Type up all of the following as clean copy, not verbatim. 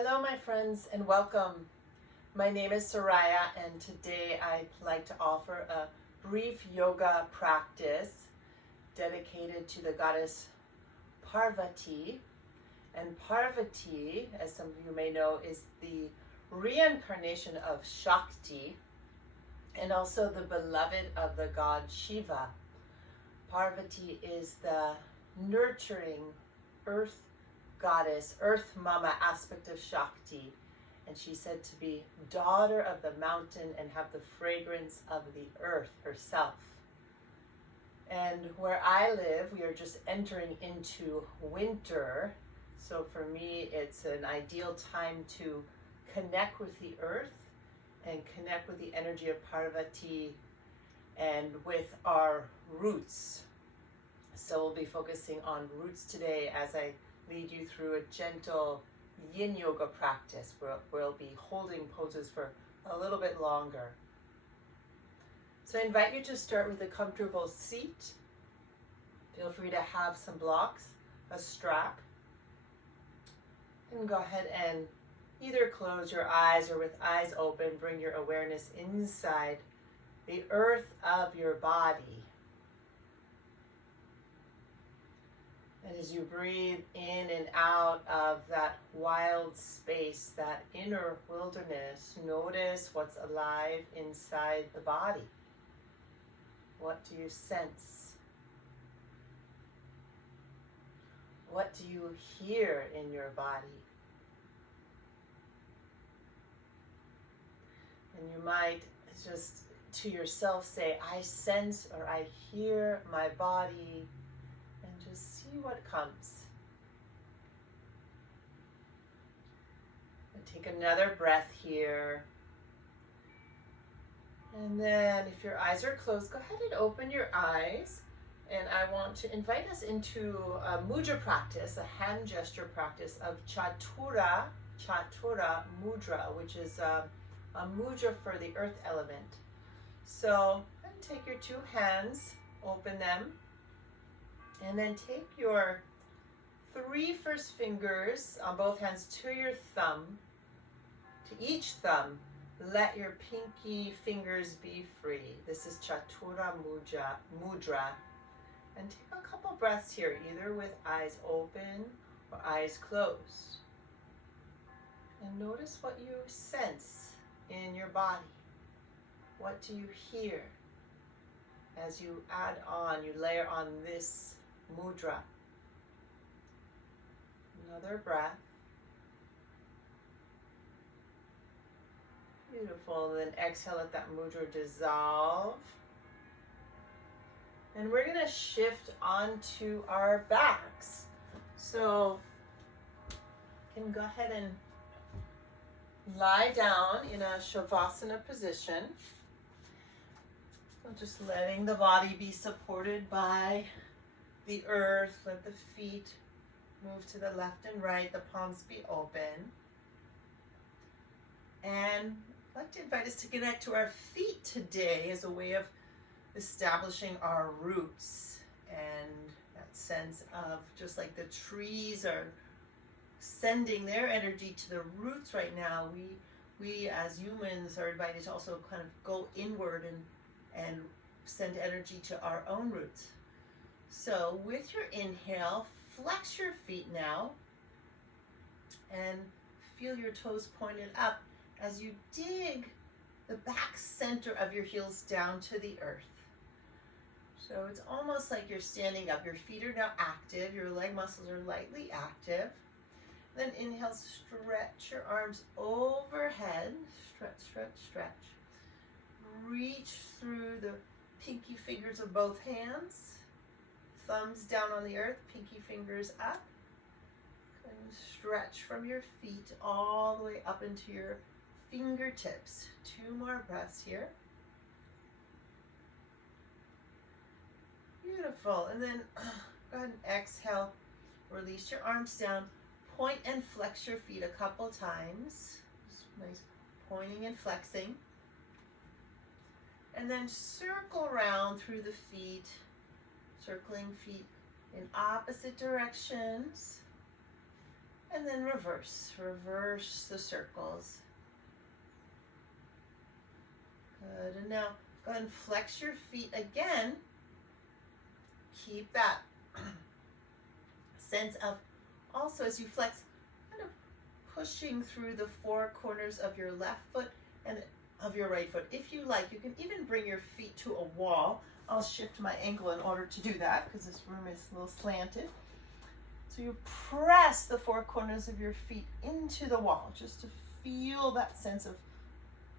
Hello my friends and welcome. My name is Soraya and today I'd like to offer a brief yoga practice dedicated to the goddess Parvati. And Parvati, as some of you may know, is the reincarnation of Shakti and also the beloved of the god Shiva. Parvati is the nurturing earth goddess, earth mama aspect of Shakti, and she's said to be daughter of the mountain and have the fragrance of the earth herself. And where I live, we are just entering into winter, so for me it's an ideal time to connect with the earth and connect with the energy of Parvati and with our roots. So we'll be focusing on roots today as I lead you through a gentle yin yoga practice where we'll be holding poses for a little bit longer. So I invite you to start with a comfortable seat. Feel free to have some blocks, a strap, and go ahead and either close your eyes or with eyes open, bring your awareness inside the earth of your body. And as you breathe in and out of that wild space, that inner wilderness, notice what's alive inside the body. What do you sense? What do you hear in your body? And you might just to yourself say, I sense or I hear my body. Just see what comes. And take another breath here. And then if your eyes are closed, go ahead and open your eyes. And I want to invite us into a mudra practice, a hand gesture practice of Chatura Mudra, which is a mudra for the earth element. So take your two hands, open them, and then take your 3 first fingers on both hands to your thumb. To each thumb, let your pinky fingers be free. This is Chatura Mudra. And take a couple breaths here, either with eyes open or eyes closed. And notice what you sense in your body. What do you hear as you add on, you layer on this mudra? Another breath. Beautiful. Then exhale, let that mudra dissolve. And we're going to shift onto our backs. So you can go ahead and lie down in a shavasana position. So just letting the body be supported by the earth. Let the feet move to the left and right, the palms be open. And I'd like to invite us to connect to our feet today as a way of establishing our roots and that sense of just like the trees are sending their energy to the roots right now, we as humans are invited to also kind of go inward and send energy to our own roots. So with your inhale, flex your feet now and feel your toes pointed up as you dig the back center of your heels down to the earth. So it's almost like you're standing up. Your feet are now active. Your leg muscles are lightly active. Then inhale, stretch your arms overhead. Stretch, stretch, stretch. Reach through the pinky fingers of both hands. Thumbs down on the earth, pinky fingers up. And stretch from your feet all the way up into your fingertips. 2 more breaths here. Beautiful. And then go ahead and exhale. Release your arms down. Point and flex your feet a couple times. Just nice pointing and flexing. And then circle around through the feet, circling feet in opposite directions. And then reverse. Reverse the circles. Good. And now go ahead and flex your feet again. Keep that sense of, also as you flex, kind of pushing through the four corners of your left foot and of your right foot. If you like, you can even bring your feet to a wall. I'll shift my angle in order to do that because this room is a little slanted. So you press the four corners of your feet into the wall just to feel that sense of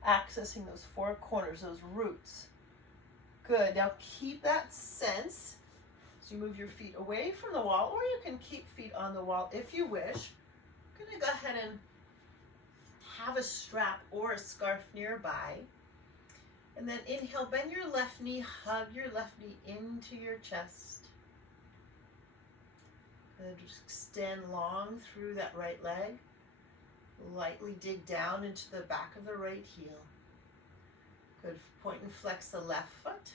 accessing those four corners, those roots. Good. Now keep that sense. So you move your feet away from the wall, or you can keep feet on the wall if you wish. I'm going to go ahead and have a strap or a scarf nearby. And then inhale, bend your left knee, hug your left knee into your chest. Good. Just extend long through that right leg. Lightly dig down into the back of the right heel. Good. Point and flex the left foot.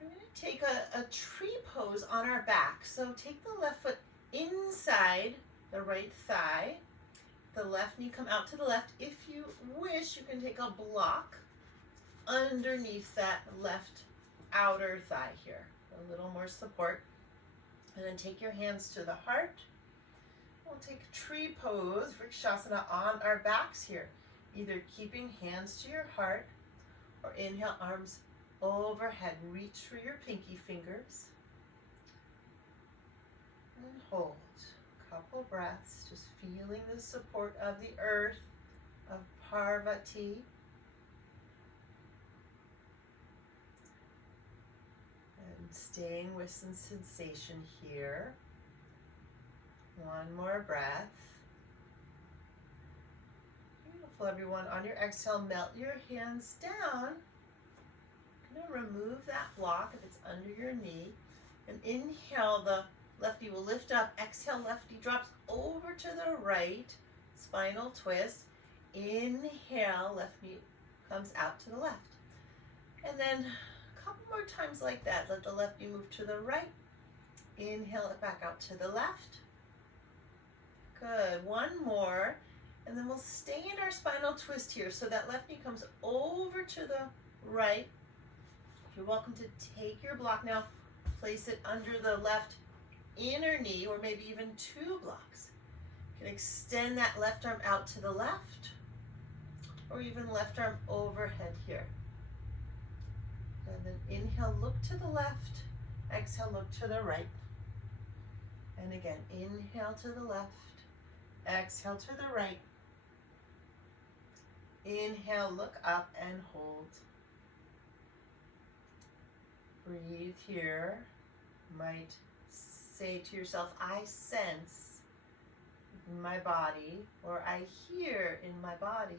We're going to take a tree pose on our back. So take the left foot inside the right thigh. The left knee come out to the left. If you wish, you can take a block underneath that left outer thigh here. A little more support. And then take your hands to the heart. We'll take tree pose, Vrikshasana, on our backs here. Either keeping hands to your heart or inhale, arms overhead. Reach for your pinky fingers. And hold. Couple breaths, just feeling the support of the earth, of Parvati. And staying with some sensation here. One more breath. Beautiful, everyone. On your exhale, melt your hands down. You're going to remove that block if it's under your knee. And inhale, the left knee will lift up. Exhale, left knee drops over to the right. Spinal twist. Inhale, left knee comes out to the left. And then a couple more times like that. Let the left knee move to the right. Inhale it back out to the left. Good. One more. And then we'll stay in our spinal twist here. So that left knee comes over to the right. You're welcome to take your block now. Place it under the left inner knee, or maybe even two blocks. You can extend that left arm out to the left, or even left arm overhead here. And then inhale, look to the left. Exhale, look to the right. And again, inhale to the left. Exhale to the right. Inhale, look up and hold. Breathe here. Might say to yourself, I sense in my body, or I hear in my body.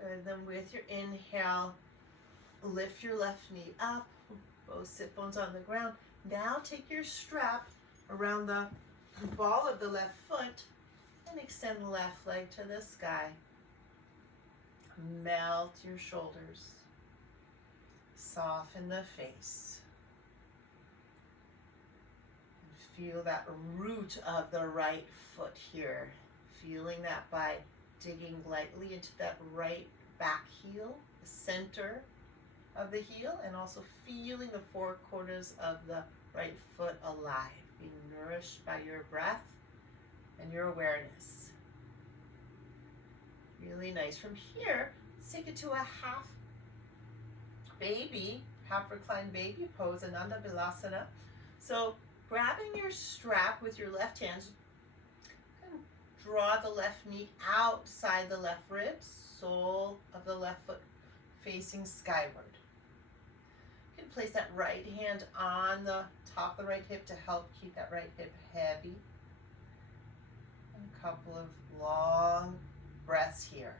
Good. Then with your inhale, lift your left knee up, both sit bones on the ground. Now take your strap around the ball of the left foot and extend the left leg to the sky. Melt your shoulders. Soften the face. Feel that root of the right foot here. Feeling that by digging lightly into that right back heel, the center of the heel, and also feeling the four corners of the right foot alive, being nourished by your breath and your awareness. Really nice. From here, let's take it to a half baby, half recline baby pose, Ananda Vilasana. So grabbing your strap with your left hand, draw the left knee outside the left rib, sole of the left foot facing skyward. You can place that right hand on the top of the right hip to help keep that right hip heavy. And a couple of long breaths here.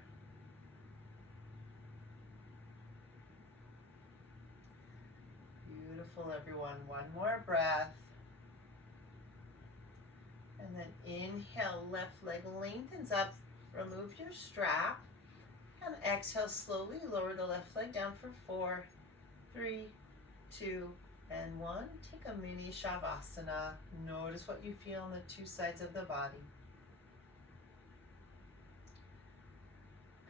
Beautiful, everyone. One more breath. And then inhale, left leg lengthens up. Remove your strap. And exhale, slowly lower the left leg down for 4, 3, 2, And one, take a mini Shavasana. Notice what you feel on the two sides of the body.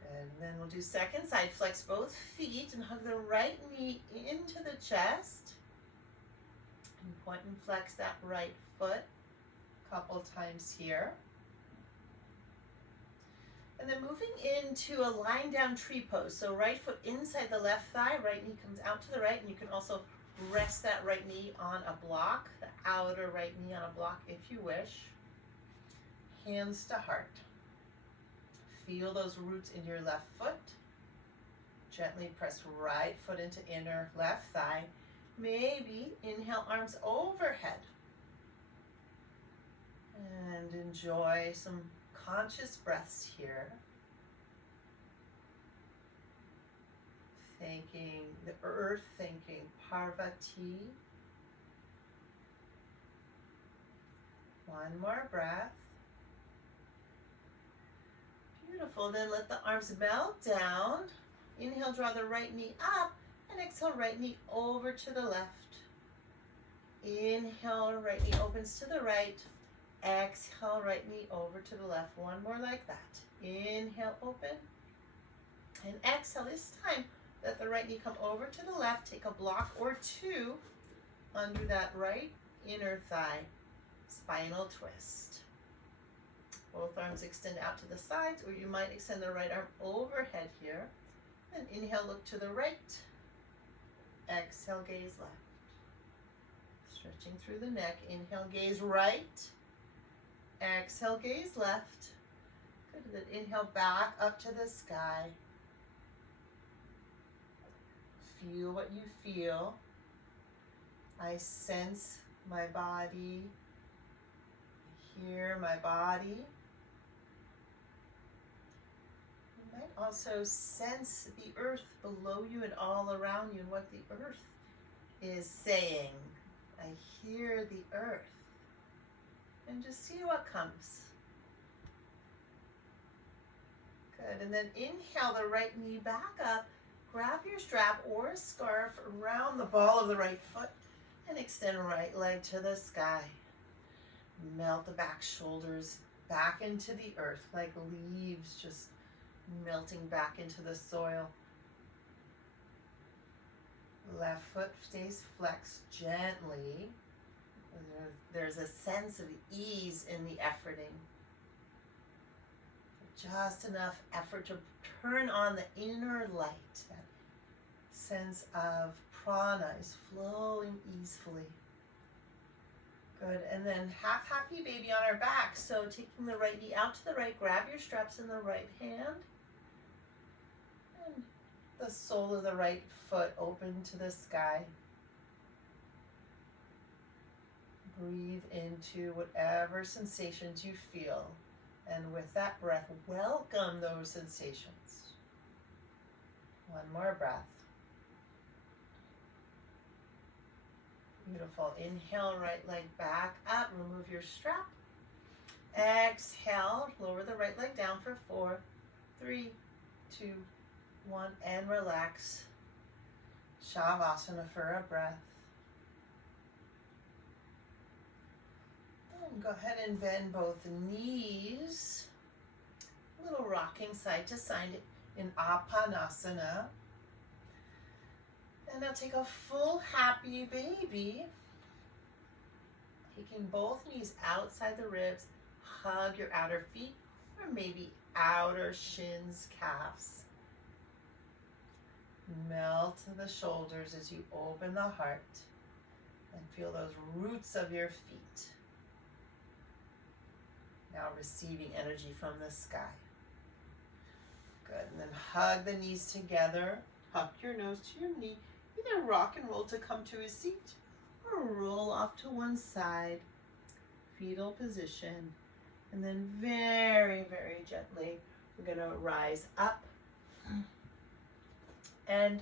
Good, and then we'll do second side. Flex both feet and hug the right knee into the chest. And point and flex that right foot a couple times here. And then moving into a lying down tree pose. So right foot inside the left thigh, right knee comes out to the right, and you can also rest that right knee on a block, the outer right knee on a block if you wish. Hands to heart. Feel those roots in your left foot. Gently press right foot into inner left thigh. Maybe inhale, arms overhead. And enjoy some conscious breaths here. Thanking the earth, thanking Parvati. One more breath. Beautiful. Then let the arms melt down. Inhale, draw the right knee up, and exhale, right knee over to the left. Inhale, right knee opens to the right. Exhale, right knee over to the left. One more like that. Inhale, open. And exhale. This time, let the right knee come over to the left. Take a block or two. Undo that right inner thigh. Spinal twist. Both arms extend out to the sides, or you might extend the right arm overhead here. And inhale, look to the right. Exhale, gaze left. Stretching through the neck. Inhale, gaze right. Exhale, gaze left. Good. Then inhale, back up to the sky. Feel what you feel. I sense my body. I hear my body. You might also sense the earth below you and all around you and what the earth is saying. I hear the earth. And just see what comes. Good. And then inhale the right knee back up. Grab your strap or a scarf around the ball of the right foot and extend right leg to the sky. Melt the back shoulders back into the earth like leaves just melting back into the soil. Left foot stays flexed gently. There's a sense of ease in the efforting. Just enough effort to turn on the inner light. That sense of prana is flowing easily. Good. And then half happy baby on our back. So taking the right knee out to the right, grab your straps in the right hand. And the sole of the right foot open to the sky. Breathe into whatever sensations you feel. And with that breath, welcome those sensations. One more breath. Beautiful. Inhale, right leg back up. Remove your strap. Exhale, lower the right leg down for 4, 3, 2, 1, and relax. Shavasana for a breath. And go ahead and bend both knees. A little rocking side to side in Apanasana. And now take a full happy baby. Taking both knees outside the ribs. Hug your outer feet or maybe outer shins, calves. Melt the shoulders as you open the heart and feel those roots of your feet. Now receiving energy from the sky. Good. And then hug the knees together. Tuck your nose to your knee. Either rock and roll to come to a seat or roll off to one side. Fetal position. And then very, very gently, we're going to rise up. And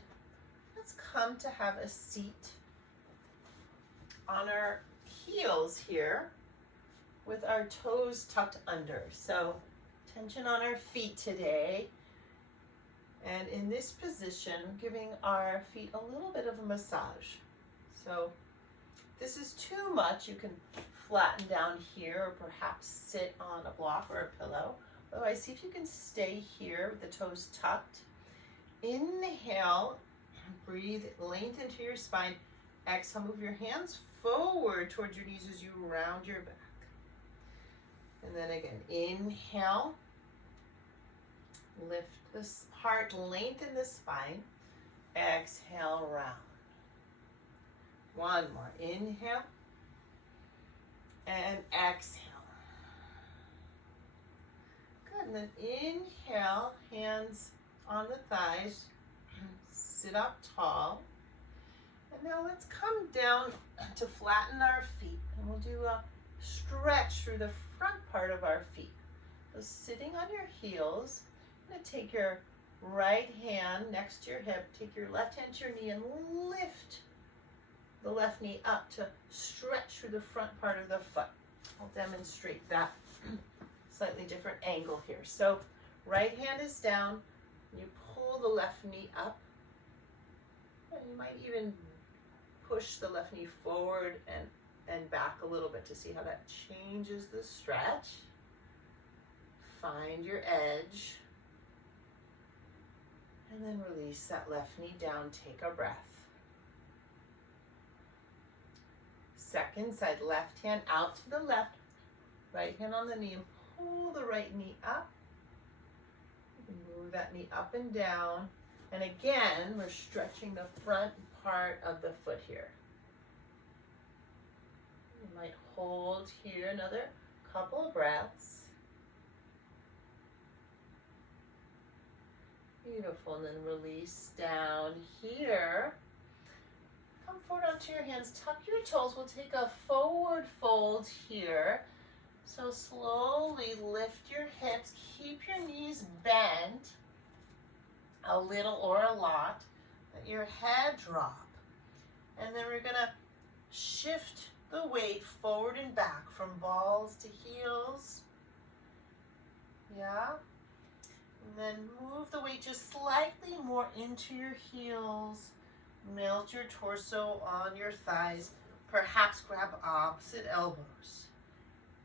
let's come to have a seat on our heels here with our toes tucked under. So tension on our feet today. And in this position, giving our feet a little bit of a massage. So this is too much, you can flatten down here or perhaps sit on a block or a pillow. Otherwise, see if you can stay here with the toes tucked. Inhale, breathe length into your spine. Exhale, move your hands forward towards your knees as you round your back. And then again, inhale, lift the heart, lengthen the spine. Exhale, round. One more, inhale and exhale. Good, and then inhale, hands on the thighs, sit up tall. And now let's come down to flatten our feet. And we'll do a stretch through the front part of our feet. So sitting on your heels, you're going to take your right hand next to your hip, take your left hand to your knee and lift the left knee up to stretch through the front part of the foot. I'll demonstrate that slightly different angle here. So right hand is down, you pull the left knee up, and you might even push the left knee forward and back a little bit to see how that changes the stretch. Find your edge. And then release that left knee down, take a breath. Second side, left hand out to the left, right hand on the knee, and pull the right knee up. Move that knee up and down. And again, we're stretching the front part of the foot here. You might hold here another couple of breaths. Beautiful, and then release down here. Come forward onto your hands, tuck your toes. We'll take a forward fold here. So slowly lift your hips, keep your knees bent a little or a lot. Let your head drop. And then we're gonna shift the weight forward and back from balls to heels. Yeah. And then move the weight just slightly more into your heels. Melt your torso on your thighs. Perhaps grab opposite elbows.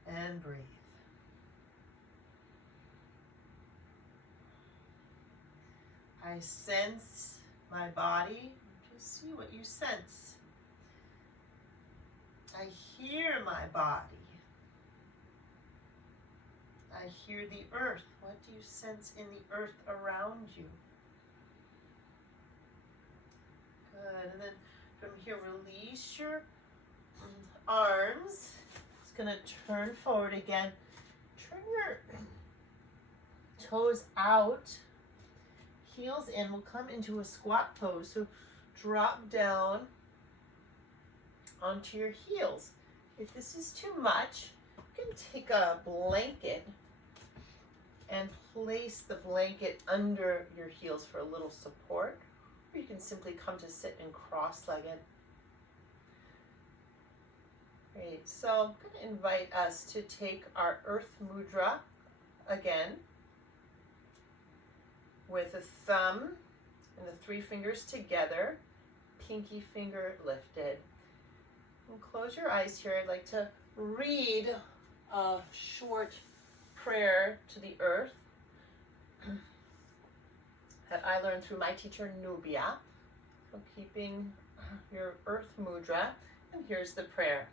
And breathe. I sense my body. Just see what you sense. I hear my body. I hear the earth. What do you sense in the earth around you? Good. And then from here, release your arms. It's going to turn forward again. Turn your toes out. Heels in. We'll come into a squat pose. So drop down onto your heels. If this is too much, you can take a blanket and place the blanket under your heels for a little support. Or you can simply come to sit and cross-legged. Great, so I'm going to invite us to take our Earth Mudra again with the thumb and the 3 fingers together, pinky finger lifted. And close your eyes here. I'd like to read a short prayer to the earth that I learned through my teacher Nubia. So keeping your Earth Mudra, and here's the prayer.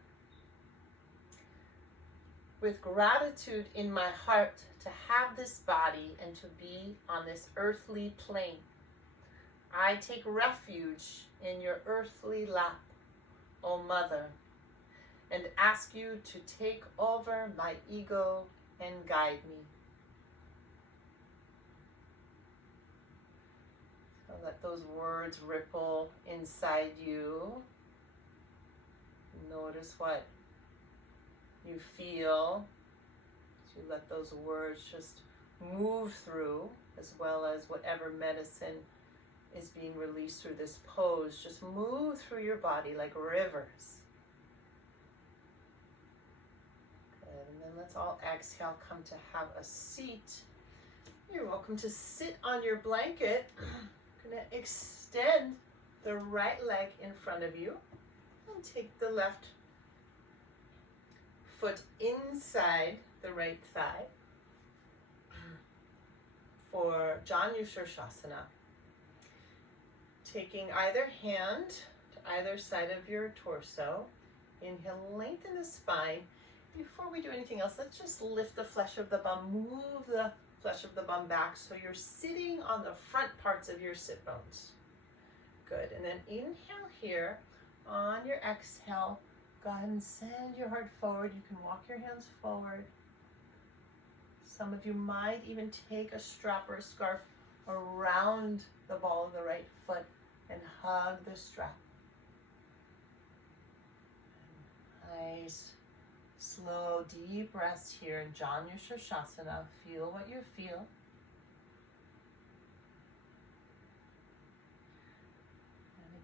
With gratitude in my heart to have this body and to be on this earthly plane, I take refuge in your earthly lap, O Mother, and ask you to take over my ego and guide me. So let those words ripple inside you. Notice what you feel. So you let those words just move through, as well as whatever medicine is being released through this pose. Just move through your body like rivers. Good. And then let's all exhale, come to have a seat. You're welcome to sit on your blanket. You're going to extend the right leg in front of you and take the left foot inside the right thigh for Janushirshasana. Taking either hand to either side of your torso. Inhale, lengthen the spine. Before we do anything else, let's just lift the flesh of the bum, move the flesh of the bum back so you're sitting on the front parts of your sit bones. Good, and then inhale here. On your exhale, go ahead and send your heart forward. You can walk your hands forward. Some of you might even take a strap or a scarf around the ball of the right foot and hug the strap. Nice, slow, deep breaths here in Janushirshasana. Feel what you feel.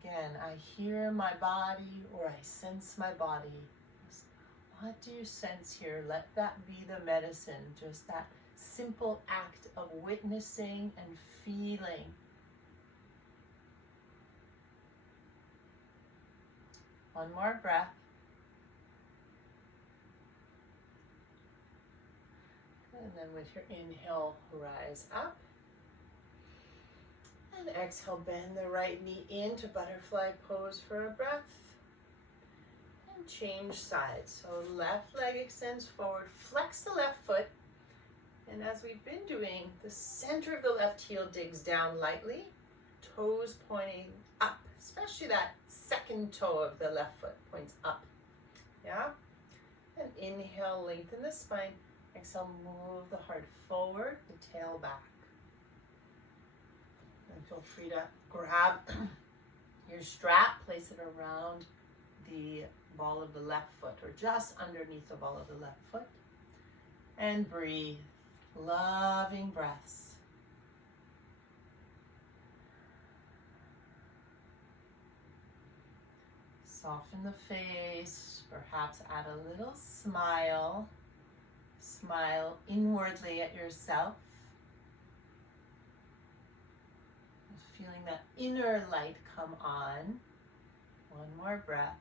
Again, I hear my body or I sense my body. What do you sense here? Let that be the medicine, just that simple act of witnessing and feeling. One more breath. And then with your inhale, rise up. And exhale, bend the right knee into butterfly pose for a breath. And change sides. So left leg extends forward, flex the left foot. And as we've been doing, the center of the left heel digs down lightly, toes pointing up, especially that second toe of the left foot points up. Yeah? And inhale, lengthen the spine. Exhale, move the heart forward, the tail back. And feel free to grab your strap, place it around the ball of the left foot or just underneath the ball of the left foot. And breathe, loving breaths. Soften the face, perhaps add a little smile. Smile inwardly at yourself. Feeling that inner light come on. One more breath.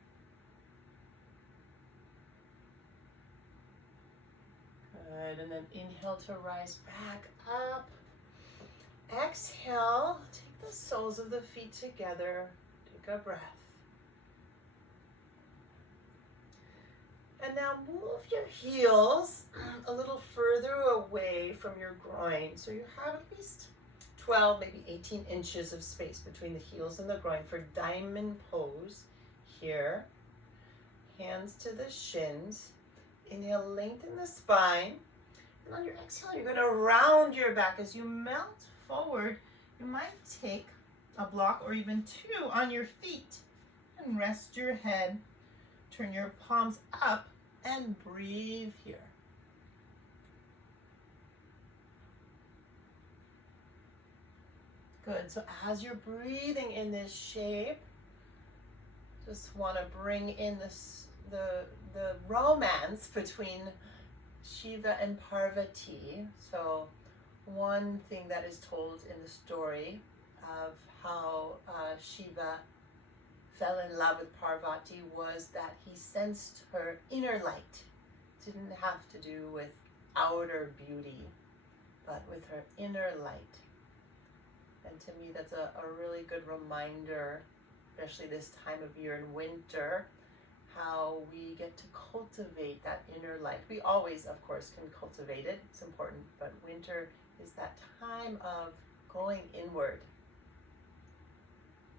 Good, and then inhale to rise back up. Exhale, take the soles of the feet together. Take a breath. And now move your heels a little further away from your groin. So you have at least 12, maybe 18 inches of space between the heels and the groin for diamond pose here. Hands to the shins. Inhale, lengthen the spine. And on your exhale, you're going to round your back. As you melt forward, you might take a block or even two on your feet and rest your head. Turn your palms up and breathe here. Good, so as you're breathing in this shape, just want to bring in the romance between Shiva and Parvati. So one thing that is told in the story of how Shiva fell in love with Parvati was that he sensed her inner light. It didn't have to do with outer beauty, but with her inner light. And to me, that's a really good reminder, especially this time of year in winter, how we get to cultivate that inner light. We always, of course, can cultivate it. It's important, but winter is that time of going inward.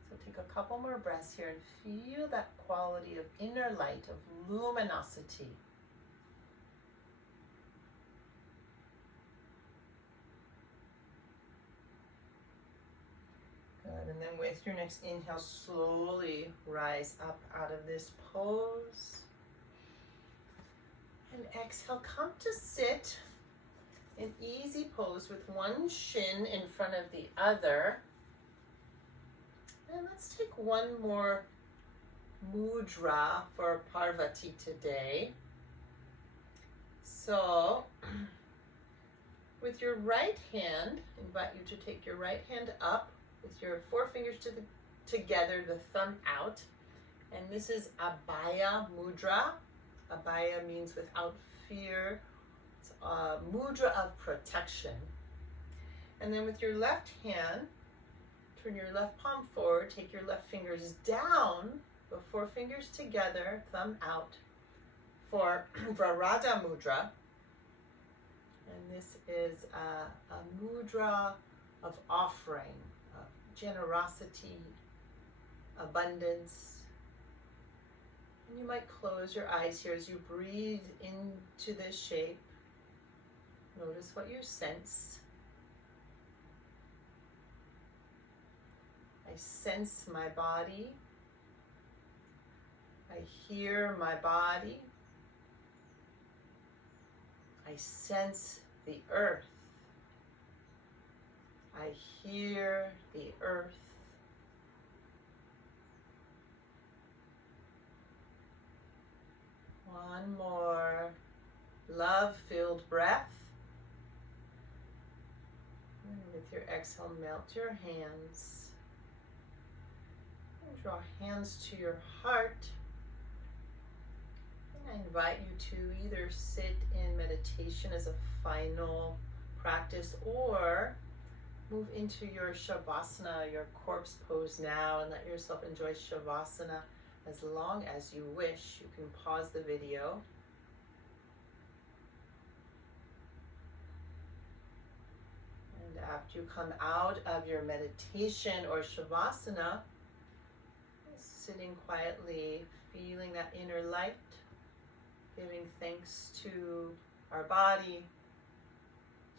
So take a couple more breaths here and feel that quality of inner light, of luminosity. Good, and then with your next inhale, slowly rise up out of this pose. And exhale, come to sit in easy pose with one shin in front of the other. And let's take one more mudra for Parvati today. So, with your right hand, I invite you to take your right hand up with your forefingers together, the thumb out. And this is Abaya Mudra, Abaya means without fear. It's a mudra of protection. And then with your left hand, turn your left palm forward, take your left fingers down, the forefingers together, thumb out, for Radha Mudra. And this is a mudra of offering, of generosity, abundance. And you might close your eyes here as you breathe into this shape. Notice what you sense. I sense my body. I hear my body. I sense the earth. I hear the earth. One more love-filled breath. And with your exhale, melt your hands. And draw hands to your heart. I invite you to either sit in meditation as a final practice or move into your Shavasana, your corpse pose now, and let yourself enjoy Shavasana as long as you wish. You can pause the video. And after you come out of your meditation or Shavasana, sitting quietly, feeling that inner light, giving thanks to our body,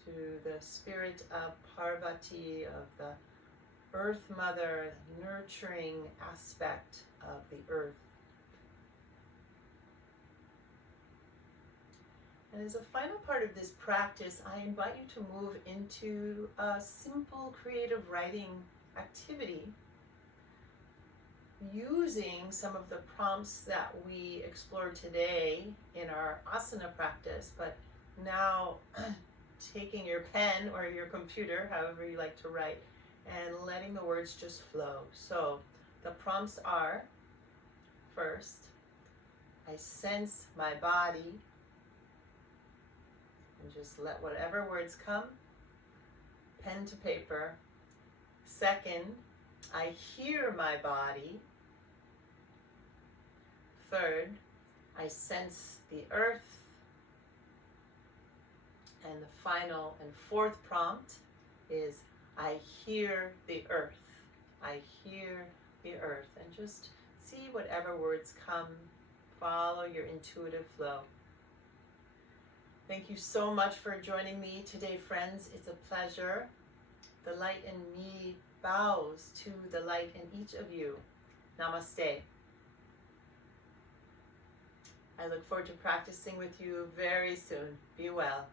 to the spirit of Parvati, of the Earth Mother, the nurturing aspect of the earth. And as a final part of this practice, I invite you to move into a simple creative writing activity using some of the prompts that we explored today in our asana practice, but now taking your pen or your computer, however you like to write, and letting the words just flow. So the prompts are, first, I sense my body, and just let whatever words come, pen to paper. Second, I hear my body. Third, I sense the earth. And the final and fourth prompt is I hear the earth. I hear the earth. And just see whatever words come. Follow your intuitive flow. Thank you so much for joining me today, friends. It's a pleasure. The light in me bows to the light in each of you. Namaste. I look forward to practicing with you very soon. Be well.